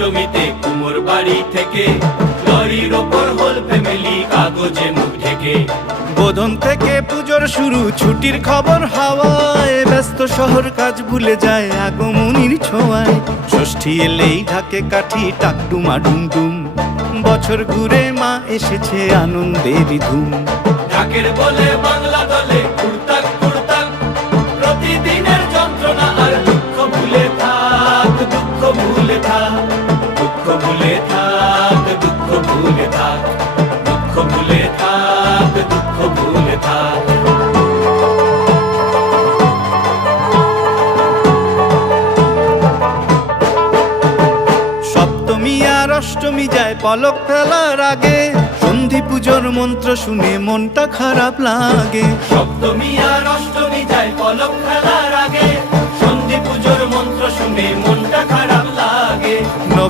অষ্টমীতে কুমোর বাড়ি থেকে লরির ওপর হোল ফ্যামিলি কাগজে মুখ ঢেকে। বোধন থেকে পুজোর শুরু, ছুটির খবর হাওয়ায়, ব্যস্ত শহর কাজ ভুলে যায় আগমনীর ছোঁয়ায়। ষষ্ঠী এলেই ঢাকে কাঠি টাকডুমা ডুমডুম, বছর ঘুরে মা এসেছে আনন্দেরই ধুম। ঢাকের বলে বাংলা দলে কুড়তাক কুড়তাক, প্রতিদিনের যন্ত্রণা আর দুঃখ ভুলে থাক, দুঃখ ভুলে থাক, দুঃখ ভুলে থাক, দুঃখ ভুলে থাক, দুঃখ ভুলে থাক, দুঃখ ভুলে থাক। সপ্তমী আর অষ্টমী যায় পলক ফেলার আগে, সন্ধি পুজোর মন্ত্র শুনে মনটা খারাপ লাগে। সপ্তমী আর অষ্টমী যায় পলক ফেলার আগে, সন্ধি পুজোর মন্ত্র শুনে মনটা খারাপ